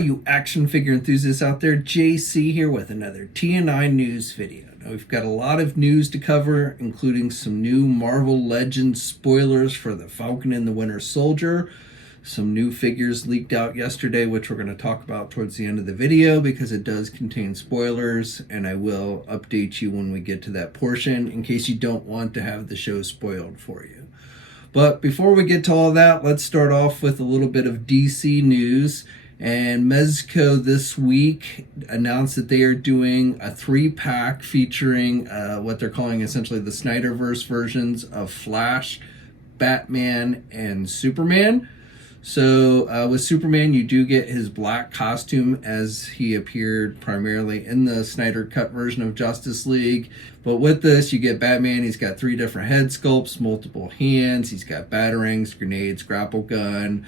you action figure enthusiasts out there, JC here with another TNI news video. Now we've got a lot of news to cover, including some new Marvel Legends spoilers for the Falcon and the Winter Soldier, some new figures leaked out yesterday, which we're going to talk about towards the end of the video because it does contain spoilers, and I will update you when we get to that portion in case you don't want to have the show spoiled for you. But before we get to all that, let's start off with a little bit of DC news. And Mezco this week announced that they are doing a 3-pack featuring what they're calling essentially the Snyderverse versions of Flash, Batman, and Superman. So with Superman, you do get his black costume as he appeared primarily in the Snyder Cut version of Justice League. But with this, you get Batman. He's got 3 different head sculpts, multiple hands. He's got batarangs, grenades, grapple gun,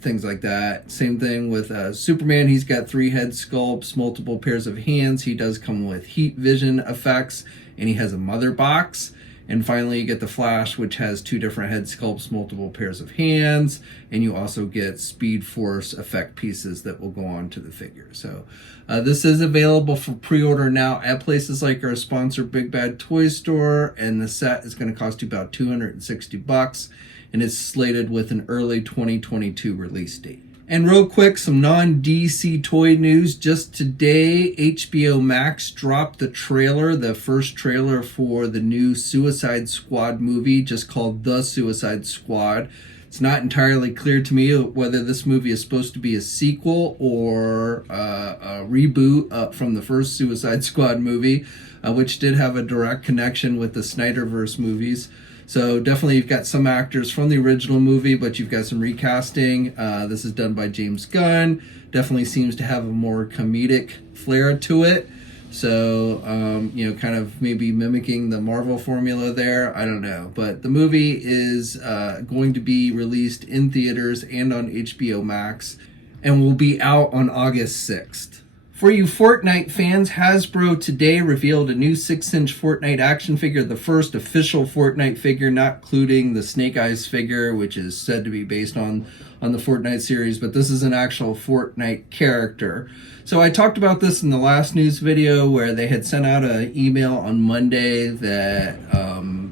things like that. Same thing with Superman. He's got 3 head sculpts, multiple pairs of hands. He does come with heat vision effects, and he has a mother box. And finally, you get the Flash, which has 2 different head sculpts, multiple pairs of hands, and you also get Speed Force effect pieces that will go on to the figure. So this is available for pre-order now at places like our sponsor, Big Bad Toy Store, and the set is going to cost you about $260, and it's slated with an early 2022 release date. And real quick, some non-DC toy news. Just today, HBO Max dropped the trailer, the first trailer for the new Suicide Squad movie, just called The Suicide Squad. It's not entirely clear to me whether this movie is supposed to be a sequel or a reboot from the first Suicide Squad movie, which did have a direct connection with the Snyderverse movies. So definitely you've got some actors from the original movie, but you've got some recasting. This is done by James Gunn. Definitely seems to have a more comedic flair to it. So, kind of maybe mimicking the Marvel formula there. I don't know. But the movie is going to be released in theaters and on HBO Max and will be out on August 6th. For you Fortnite fans, Hasbro today revealed a new 6-inch Fortnite action figure, the first official Fortnite figure, not including the Snake Eyes figure, which is said to be based on the Fortnite series, but this is an actual Fortnite character. So I talked about this in the last news video where they had sent out an email on Monday that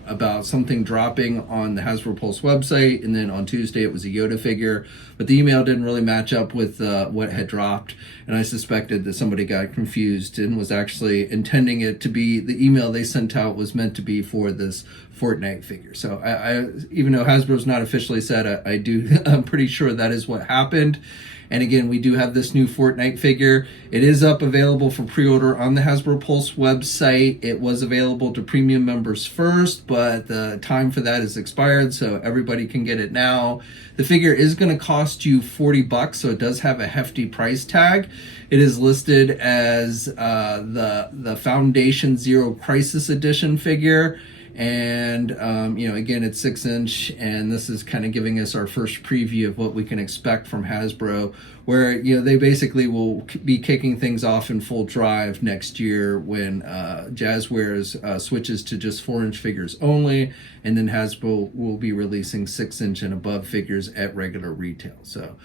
about something dropping on the Hasbro Pulse website, and then on Tuesday it was a Yoda figure, but the email didn't really match up with what had dropped, and I suspected that somebody got confused and was actually intending it to be, the email they sent out was meant to be for this Fortnite figure. So I even though Hasbro's not officially said, I'm pretty sure that is what happened. And again, we do have this new Fortnite figure. It is up available for pre-order on the Hasbro Pulse website. It was available to premium members first, but the time for that is expired, so everybody can get it now. The figure is going to cost you $40, so it does have a hefty price tag. It is listed as the Foundation Zero Crisis Edition figure. And, again, it's 6-inch, and this is kind of giving us our first preview of what we can expect from Hasbro, where, they basically will be kicking things off in full drive next year when Jazwares switches to just 4-inch figures only, and then Hasbro will be releasing 6-inch and above figures at regular retail. So,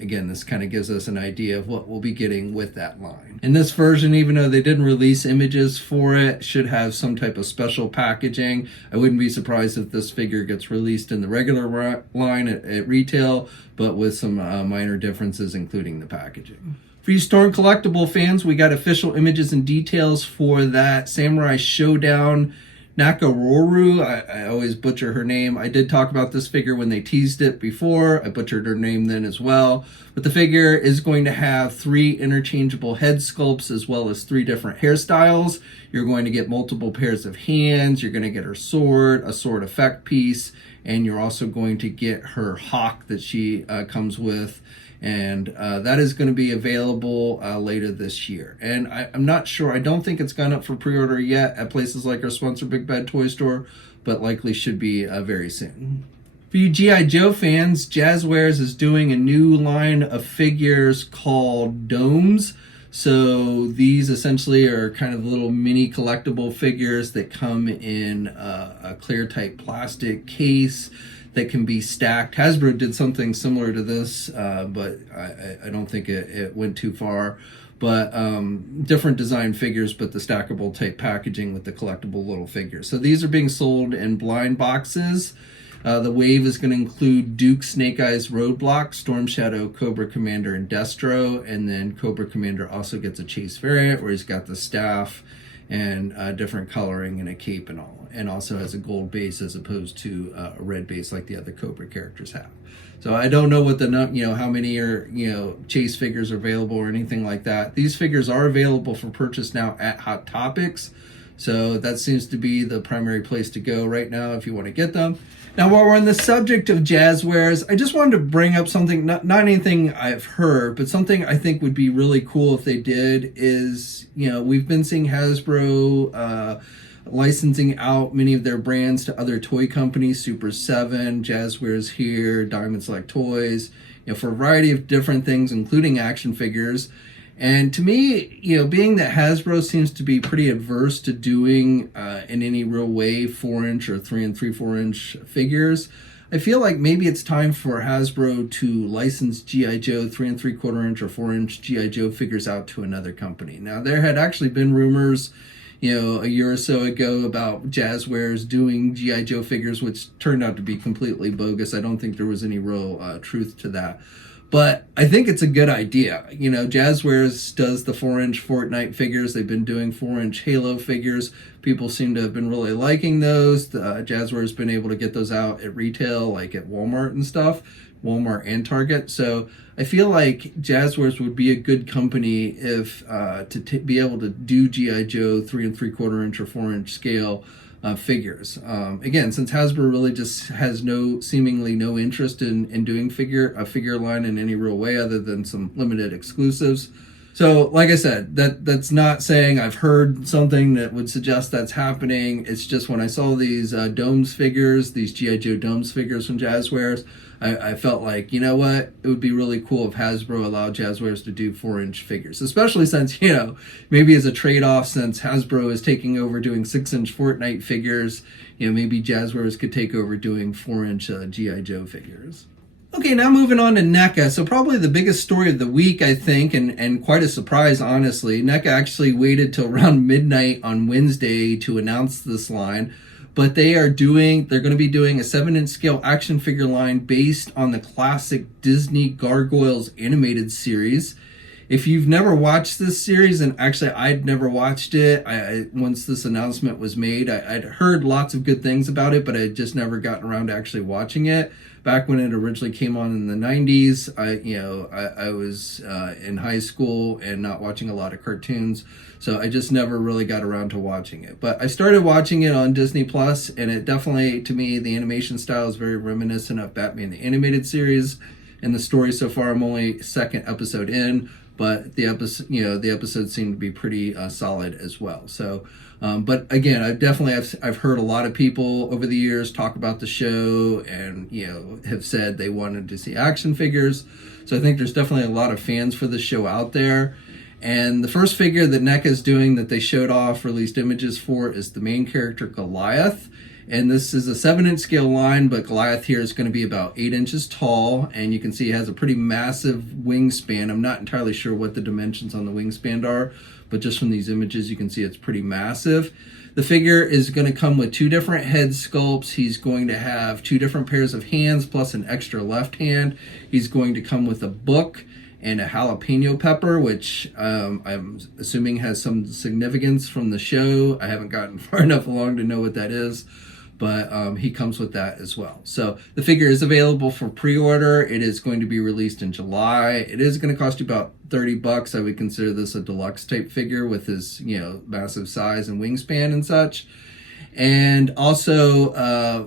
again, this kind of gives us an idea of what we'll be getting with that line. And this version, even though they didn't release images for it, should have some type of special packaging. I wouldn't be surprised if this figure gets released in the regular line at retail, but with some minor differences, including the packaging. For you Storm Collectible fans, we got official images and details for that Samurai Showdown Nakoruru. I always butcher her name. I did talk about this figure when they teased it before. I butchered her name then as well. But the figure is going to have 3 interchangeable head sculpts as well as 3 different hairstyles. You're going to get multiple pairs of hands. You're going to get her sword, a sword effect piece, and you're also going to get her hawk that she comes with. And that is going to be available later this year. And I'm not sure. I don't think it's gone up for pre-order yet at places like our sponsor, Big Bad Toy Store, but likely should be very soon. For you GIJoe fans, Jazwares is doing a new line of figures called Domez. So these essentially are kind of little mini collectible figures that come in a clear type plastic case that can be stacked. Hasbro did something similar to this, but I don't think it went too far. But different design figures, but the stackable type packaging with the collectible little figures. So these are being sold in blind boxes. The wave is going to include Duke, Snake Eyes, Roadblock, Storm Shadow, Cobra Commander, and Destro. And then Cobra Commander also gets a chase variant where he's got the staff and different coloring and a cape and all. And also has a gold base as opposed to a red base like the other Cobra characters have. So I don't know what how many are, chase figures are available or anything like that. These figures are available for purchase now at Hot Topics. So that seems to be the primary place to go right now if you want to get them. Now, while we're on the subject of Jazwares, I just wanted to bring up something, not anything I've heard, but something I think would be really cool if they did is, we've been seeing Hasbro licensing out many of their brands to other toy companies, Super 7, Jazwares here, Diamond Select Toys, for a variety of different things, including action figures. And to me, being that Hasbro seems to be pretty adverse to doing in any real way 4-inch or 3 3/4-inch figures, I feel like maybe it's time for Hasbro to license GIJoe 3 3/4-inch or 4-inch GIJoe figures out to another company. Now, there had actually been rumors, a year or so ago about Jazwares doing GIJoe figures, which turned out to be completely bogus. I don't think there was any real truth to that. But I think it's a good idea. Jazwares does the 4-inch Fortnite figures. They've been doing 4-inch Halo figures. People seem to have been really liking those. Jazwares has been able to get those out at retail, like at Walmart and stuff, Walmart and Target. So I feel like Jazwares would be a good company if to be able to do GIJoe 3 3/4-inch or 4-inch scale figures. Again, since Hasbro really just has seemingly no interest in doing a figure line in any real way other than some limited exclusives. So, like I said, that's not saying I've heard something that would suggest that's happening. It's just when I saw these Domes figures, these GIJoe Domes figures from Jazwares, I felt like, it would be really cool if Hasbro allowed Jazwares to do 4-inch figures, especially since, maybe as a trade-off, since Hasbro is taking over doing 6-inch Fortnite figures, maybe Jazwares could take over doing 4-inch GIJoe figures. Okay, now moving on to NECA. So probably the biggest story of the week, I think, and quite a surprise, honestly. NECA actually waited till around midnight on Wednesday to announce this line. But they're going to be doing a 7-inch scale action figure line based on the classic Disney Gargoyles animated series. If you've never watched this series, and actually I'd never watched it, once this announcement was made, I'd heard lots of good things about it, but I just never gotten around to actually watching it. Back when it originally came on in the 90s, I was in high school and not watching a lot of cartoons, so I just never really got around to watching it. But I started watching it on Disney Plus, and it definitely, to me, the animation style is very reminiscent of Batman the Animated Series. And the story so far, I'm only second episode in, but the episodes seem to be pretty solid as well. So, but again, I've heard a lot of people over the years talk about the show, and have said they wanted to see action figures. So I think there's definitely a lot of fans for the show out there. And the first figure that NECA is doing that they showed off, released images for, is the main character Goliath. And this is a 7-inch scale line, but Goliath here is going to be about 8 inches tall, and you can see he has a pretty massive wingspan. I'm not entirely sure what the dimensions on the wingspan are, but just from these images you can see it's pretty massive. The figure is going to come with 2 different head sculpts. He's going to have 2 different pairs of hands plus an extra left hand. He's going to come with a book and a jalapeno pepper, which I'm assuming has some significance from the show. I haven't gotten far enough along to know what that is, but he comes with that as well. So the figure is available for pre-order. It is going to be released in July. It is going to cost you about $30. I would consider this a deluxe type figure with his, massive size and wingspan and such. And also,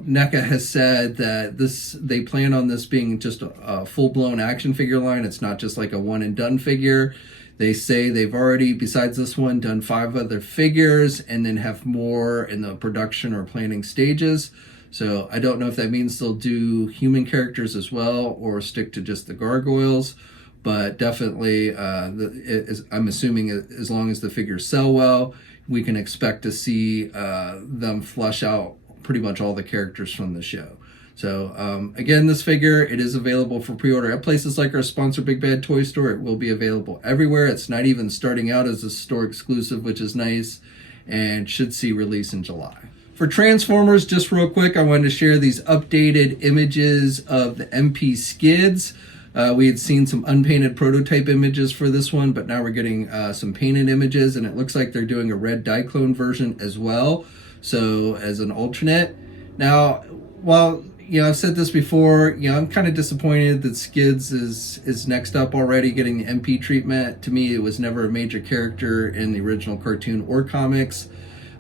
NECA has said that they plan on this being just a full-blown action figure line. It's not just like a one-and-done figure. They say they've already, besides this one, done 5 other figures and then have more in the production or planning stages. So I don't know if that means they'll do human characters as well or stick to just the gargoyles. But definitely, I'm assuming as long as the figures sell well, we can expect to see them flesh out pretty much all the characters from the show. So again, this figure, it is available for pre-order at places like our sponsor Big Bad Toy Store. It will be available everywhere. It's not even starting out as a store exclusive, which is nice, and should see release in July. For Transformers, just real quick, I wanted to share these updated images of the MP Skids. We had seen some unpainted prototype images for this one, but now we're getting some painted images, and it looks like they're doing a red Diaclone version as well, so as an alternate. Now, while I've said this before, I'm kind of disappointed that Skids is next up already getting the MP treatment. To me, it was never a major character in the original cartoon or comics.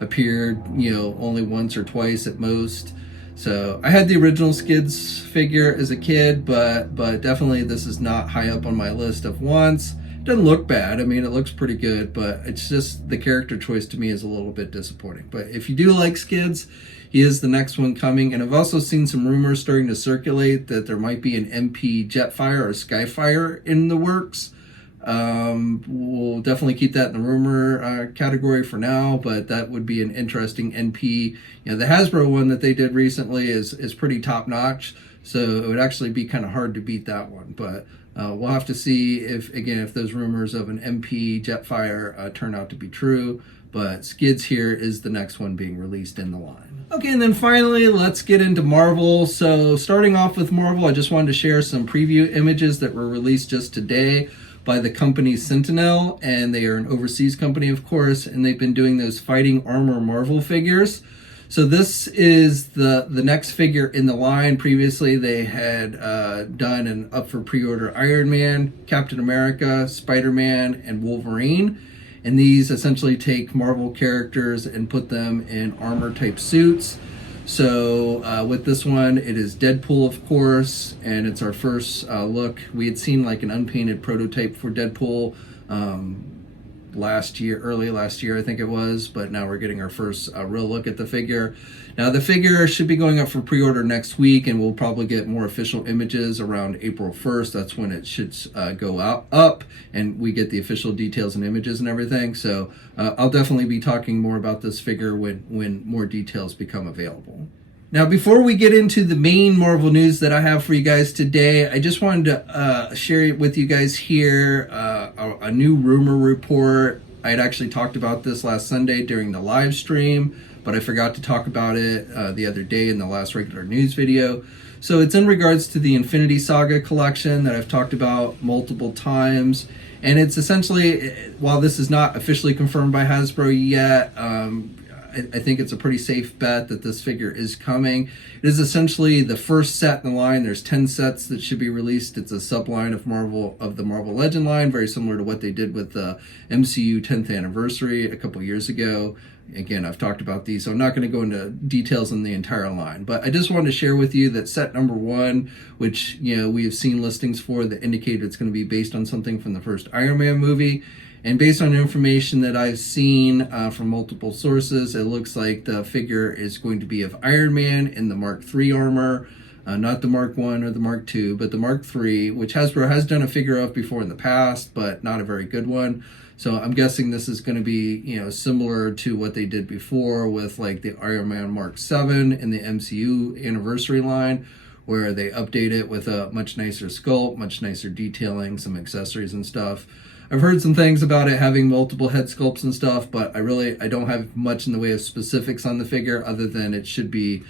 Appeared, only once or twice at most. So I had the original Skids figure as a kid, but definitely this is not high up on my list of wants. It doesn't look bad. I mean, it looks pretty good, but it's just the character choice to me is a little bit disappointing. But if you do like Skids, he is the next one coming. And I've also seen some rumors starting to circulate that there might be an MP Jetfire or Skyfire in the works. We'll definitely keep that in the rumor category for now, but that would be an interesting NP. The Hasbro one that they did recently is pretty top notch, so it would actually be kind of hard to beat that one. But we'll have to see if those rumors of an MP Jetfire turn out to be true. But Skids here is the next one being released in the line. Okay, and then finally, let's get into Marvel. So starting off with Marvel, I just wanted to share some preview images that were released just today by the company Sen-Ti-Nel, and they are an overseas company, of course, and they've been doing those fighting armor Marvel figures. So this is the next figure in the line. Previously, they had done an up for pre-order Iron Man, Captain America, Spider-Man, and Wolverine. And these essentially take Marvel characters and put them in armor type suits. So with this one, it is Deadpool, of course, and it's our first look. We had seen like an unpainted prototype for Deadpool early last year, I think it was, but now we're getting our first real look at the figure. Now the figure should be going up for pre-order next week, and we'll probably get more official images around April 1st. That's when it should go up, and we get the official details and images and everything. So I'll definitely be talking more about this figure when more details become available. Now, before we get into the main Marvel news that I have for you guys today, I just wanted to share with you guys here a new rumor report. I had actually talked about this last Sunday during the live stream, but I forgot to talk about it the other day in the last regular news video. So it's in regards to the Infinity Saga collection that I've talked about multiple times. And it's essentially, while this is not officially confirmed by Hasbro yet, I think it's a pretty safe bet that this figure is coming. It is essentially the first set in the line. There's 10 sets that should be released. It's a subline of the Marvel Legend line, very similar to what they did with the MCU 10th anniversary a couple years ago. Again, I've talked about these, so I'm not going to go into details on the entire line. But I just wanted to share with you that set number 1, which we have seen listings for that indicate it's going to be based on something from the first Iron Man movie. And based on information that I've seen from multiple sources, it looks like the figure is going to be of Iron Man in the Mark III armor, not the Mark I or the Mark II, but the Mark III, which Hasbro has done a figure of before in the past, but not a very good one. So I'm guessing this is going to be, similar to what they did before with like the Iron Man Mark VII in the MCU anniversary line, where they update it with a much nicer sculpt, much nicer detailing, some accessories and stuff. I've heard some things about it having multiple head sculpts and stuff, but I don't have much in the way of specifics on the figure other than it should be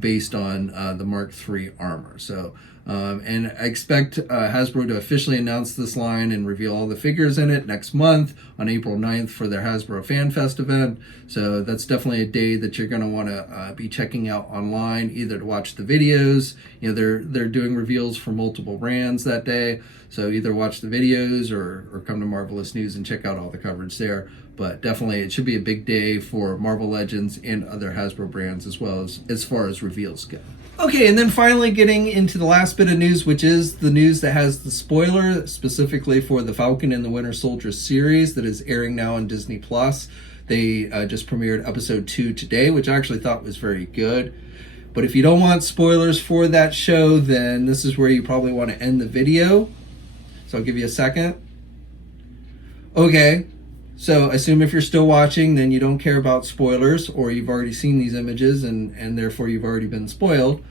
based on the Mark III armor. So, and I expect Hasbro to officially announce this line and reveal all the figures in it next month on April 9th for their Hasbro Fan Fest event. So that's definitely a day that you're going to want to be checking out online, either to watch the videos. They're doing reveals for multiple brands that day. So either watch the videos or come to Marvelous News and check out all the coverage there. But definitely it should be a big day for Marvel Legends and other Hasbro brands as far as reveals go. Okay, and then finally getting into the last bit of news, which is the news that has the spoiler specifically for the Falcon and the Winter Soldier series that is airing now on Disney+. They just premiered episode 2 today, which I actually thought was very good. But if you don't want spoilers for that show, then this is where you probably want to end the video. So I'll give you a second. Okay, so assume if you're still watching, then you don't care about spoilers, or you've already seen these images and therefore you've already been spoiled.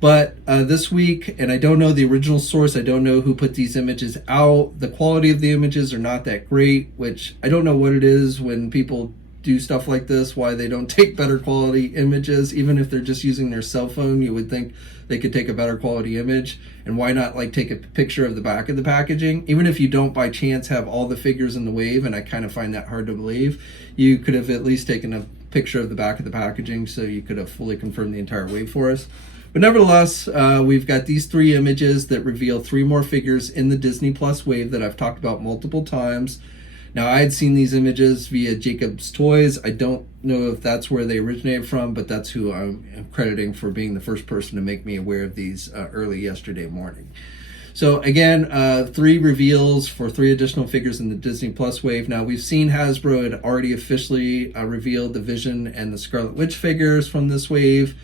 But this week, and I don't know the original source, I don't know who put these images out. The quality of the images are not that great, which I don't know what it is when people do stuff like this, why they don't take better quality images. Even if they're just using their cell phone, you would think they could take a better quality image. And why not like take a picture of the back of the packaging? Even if you don't by chance have all the figures in the wave, and I kind of find that hard to believe, you could have at least taken a picture of the back of the packaging so you could have fully confirmed the entire wave for us. But nevertheless, we've got these 3 images that reveal 3 more figures in the Disney Plus wave that I've talked about multiple times. Now, I had seen these images via Jacob's Toys. I don't know if that's where they originated from, but that's who I'm crediting for being the first person to make me aware of these early yesterday morning. So again, 3 reveals for 3 additional figures in the Disney Plus wave. Now, we've seen Hasbro had already officially revealed the Vision and the Scarlet Witch figures from this wave.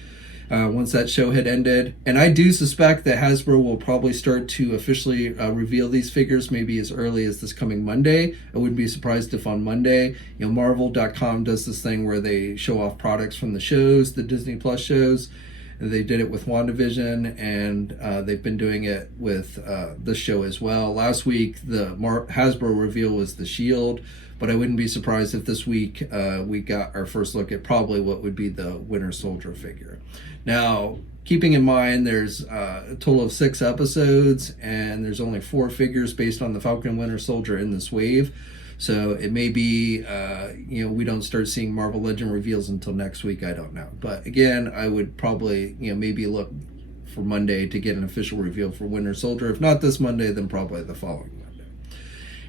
Once that show had ended. And I do suspect that Hasbro will probably start to officially reveal these figures maybe as early as this coming Monday. I wouldn't be surprised if on Monday, Marvel.com does this thing where they show off products from the shows, the Disney Plus shows. And they did it with WandaVision, and they've been doing it with this show as well. Last week, the Hasbro reveal was the Shield, but I wouldn't be surprised if this week we got our first look at probably what would be the Winter Soldier figure. Now, keeping in mind there's a total of 6 episodes, and there's only 4 figures based on the Falcon and Winter Soldier in this wave. So it may be, we don't start seeing Marvel Legend reveals until next week. I don't know. But again, I would probably, maybe look for Monday to get an official reveal for Winter Soldier. If not this Monday, then probably the following Monday.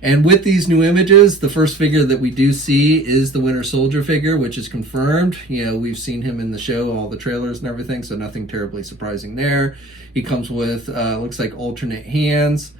And with these new images, the first figure that we do see is the Winter Soldier figure, which is confirmed. We've seen him in the show, all the trailers and everything, so nothing terribly surprising there. He comes with, looks like alternate hands.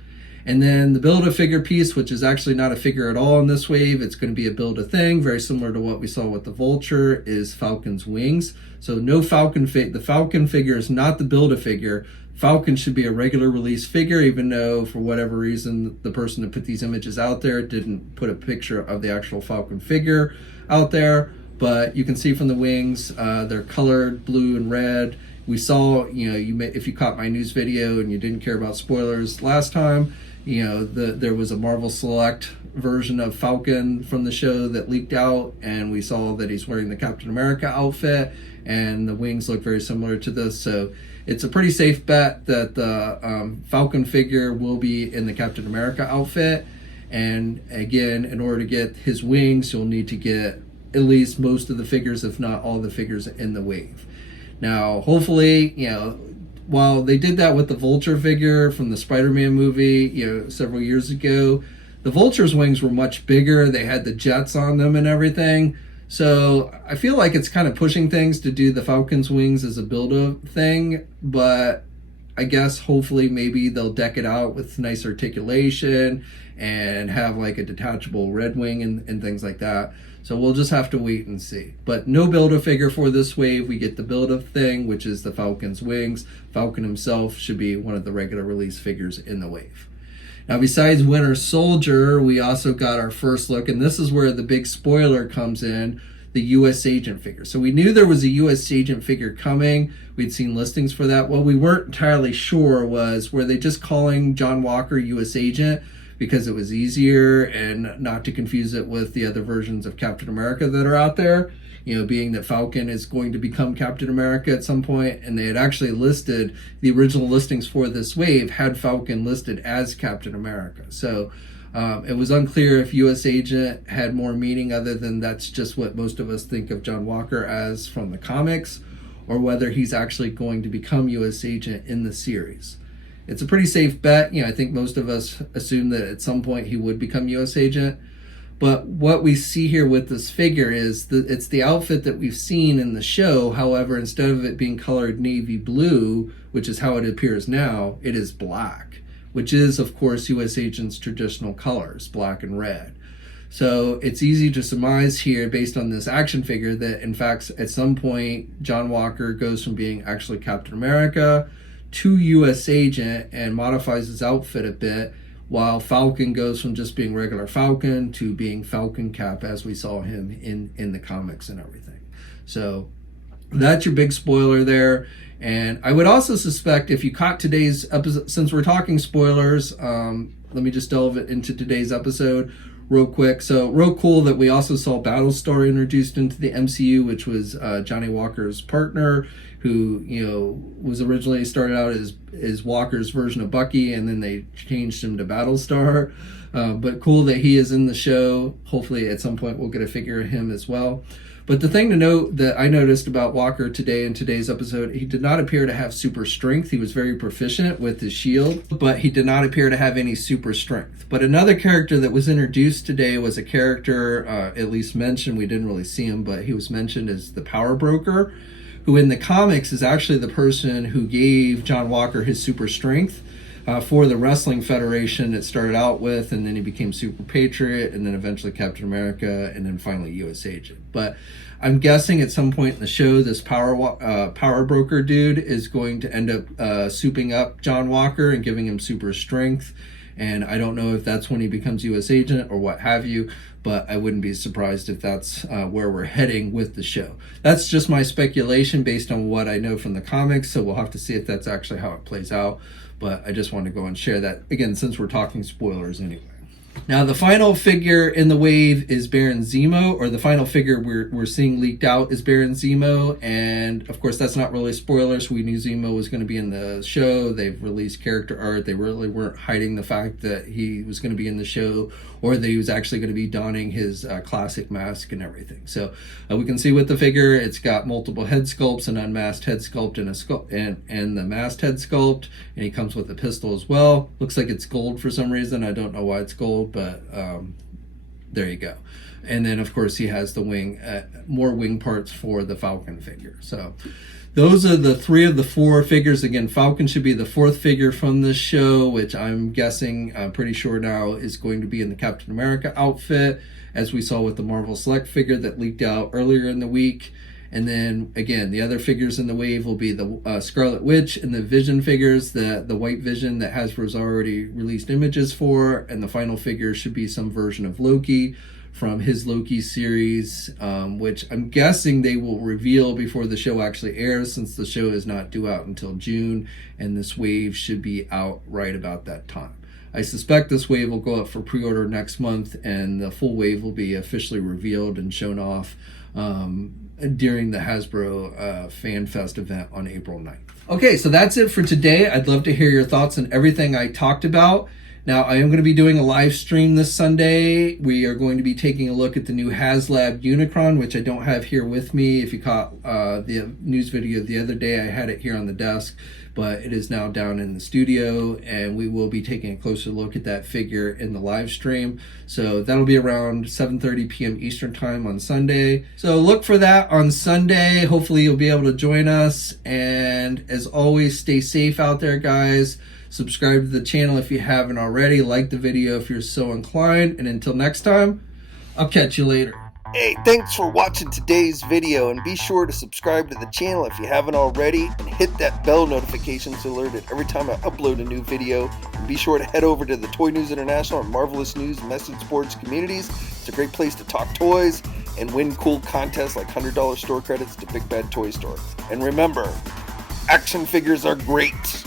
And then the Build-A-Figure piece, which is actually not a figure at all in this wave. It's going to be a Build-A-Thing, very similar to what we saw with the Vulture, is Falcon's wings. So no Falcon the Falcon figure is not the Build-A-Figure. Falcon should be a regular release figure, even though for whatever reason the person that put these images out there didn't put a picture of the actual Falcon figure out there. But you can see from the wings, they're colored blue and red. We saw, if you caught my news video and you didn't care about spoilers last time, there was a Marvel Select version of Falcon from the show that leaked out, and we saw that he's wearing the Captain America outfit, and the wings look very similar to this. So it's a pretty safe bet that the Falcon figure will be in the Captain America outfit. And again, in order to get his wings, you'll need to get at least most of the figures, if not all the figures in the wave. Now, hopefully, while they did that with the Vulture figure from the Spider-Man movie, several years ago, the Vulture's wings were much bigger. They had the jets on them and everything. So I feel like it's kind of pushing things to do the Falcon's wings as a build-up thing, but I guess hopefully maybe they'll deck it out with nice articulation and have like a detachable red wing and things like that. So we'll just have to wait and see. But no Build-A-Figure for this wave. We get the Build-A thing, which is the Falcon's wings. Falcon himself should be one of the regular release figures in the wave. Now, besides Winter Soldier, we also got our first look, and this is where the big spoiler comes in, the U.S. Agent figure. So we knew there was a U.S. Agent figure coming. We'd seen listings for that. What we weren't entirely sure was, were they just calling John Walker U.S. Agent because it was easier and not to confuse it with the other versions of Captain America that are out there, being that Falcon is going to become Captain America at some point, and they had actually listed, the original listings for this wave had Falcon listed as Captain America. So it was unclear if U.S. Agent had more meaning other than that's just what most of us think of John Walker as from the comics, or whether he's actually going to become U.S. Agent in the series. It's a pretty safe bet. I think most of us assume that at some point he would become U.S. Agent. But what we see here with this figure is it's the outfit that we've seen in the show. However, instead of it being colored navy blue, which is how it appears now, it is black, which is, of course, U.S. Agent's traditional colors, black and red. So it's easy to surmise here, based on this action figure, that in fact, at some point, John Walker goes from being actually Captain America to U.S. Agent and modifies his outfit a bit, while Falcon goes from just being regular Falcon to being Falcon Cap, as we saw him in the comics and everything. So That's your big spoiler there. And I would also suspect if you caught today's episode, since we're talking spoilers, let me just delve into today's episode real quick. So real cool that we also saw Battlestar introduced into the MCU, which was Johnny Walker's partner, who, you know, was originally started out as Walker's version of Bucky, and then they changed him to Battlestar. But cool that he is in the show. Hopefully at some point we'll get a figure of him as well. But the thing to note that I noticed about Walker today in today's episode, he did not appear to have super strength. He was very proficient with his shield, but he did not appear to have any super strength. But another character that was introduced today was a character, at least mentioned, we didn't really see him, but he was mentioned as the Power Broker, who in the comics is actually the person who gave John Walker his super strength. For the Wrestling Federation it started out with, and then he became Super Patriot, and then eventually Captain America, and then finally U.S. Agent. But I'm guessing at some point in the show, this Power Broker dude is going to end up souping up John Walker and giving him super strength. And I don't know if that's when he becomes U.S. Agent or what have you, but I wouldn't be surprised if that's where we're heading with the show. That's just my speculation based on what I know from the comics, so we'll have to see if that's actually how it plays out. But I just wanted to go and share that, again, since we're talking spoilers anyway. Now, the final figure in the wave is Baron Zemo, or the final figure we're seeing leaked out is Baron Zemo. And, of course, that's not really spoilers. We knew Zemo was going to be in the show. They've released character art. They really weren't hiding the fact that he was going to be in the show, or that he was actually going to be donning his classic mask and everything. So we can see with the figure, it's got multiple head sculpts, an unmasked head sculpt and the masked head sculpt. And he comes with a pistol as well. Looks like it's gold for some reason. I don't know why it's gold, but there you go. And then of course he has the wing, more wing parts for the Falcon figure. So those are the 3 of the 4 figures. Again, Falcon should be the 4th figure from this show, which I'm guessing, I'm pretty sure now, is going to be in the Captain America outfit, as we saw with the Marvel Select figure that leaked out earlier in the week. And then again, the other figures in the wave will be the Scarlet Witch and the Vision figures, the White Vision that Hasbro's already released images for, and the final figure should be some version of Loki from his Loki series, which I'm guessing they will reveal before the show actually airs, since the show is not due out until June, and this wave should be out right about that time. I suspect this wave will go up for pre-order next month, and the full wave will be officially revealed and shown off during the Hasbro Fan Fest event on April 9th. Okay, so that's it for today. I'd love to hear your thoughts on everything I talked about. Now, I am going to be doing a live stream this Sunday. We are going to be taking a look at the new HasLab Unicron, which I don't have here with me. If you caught the news video the other day, I had it here on the desk, but it is now down in the studio, and we will be taking a closer look at that figure in the live stream. So that'll be around 7:30 p.m. Eastern time on Sunday. So look for that on Sunday. Hopefully you'll be able to join us. And as always, stay safe out there, guys. Subscribe to the channel if you haven't already. Like the video if you're so inclined. And until next time, I'll catch you later. Hey, thanks for watching today's video, and be sure to subscribe to the channel if you haven't already, and hit that bell notification so alerted every time I upload a new video. And be sure to head over to the Toy News International and Marvelous News Message Boards communities. It's a great place to talk toys and win cool contests like $100 store credits to Big Bad Toy Store. And remember, action figures are great.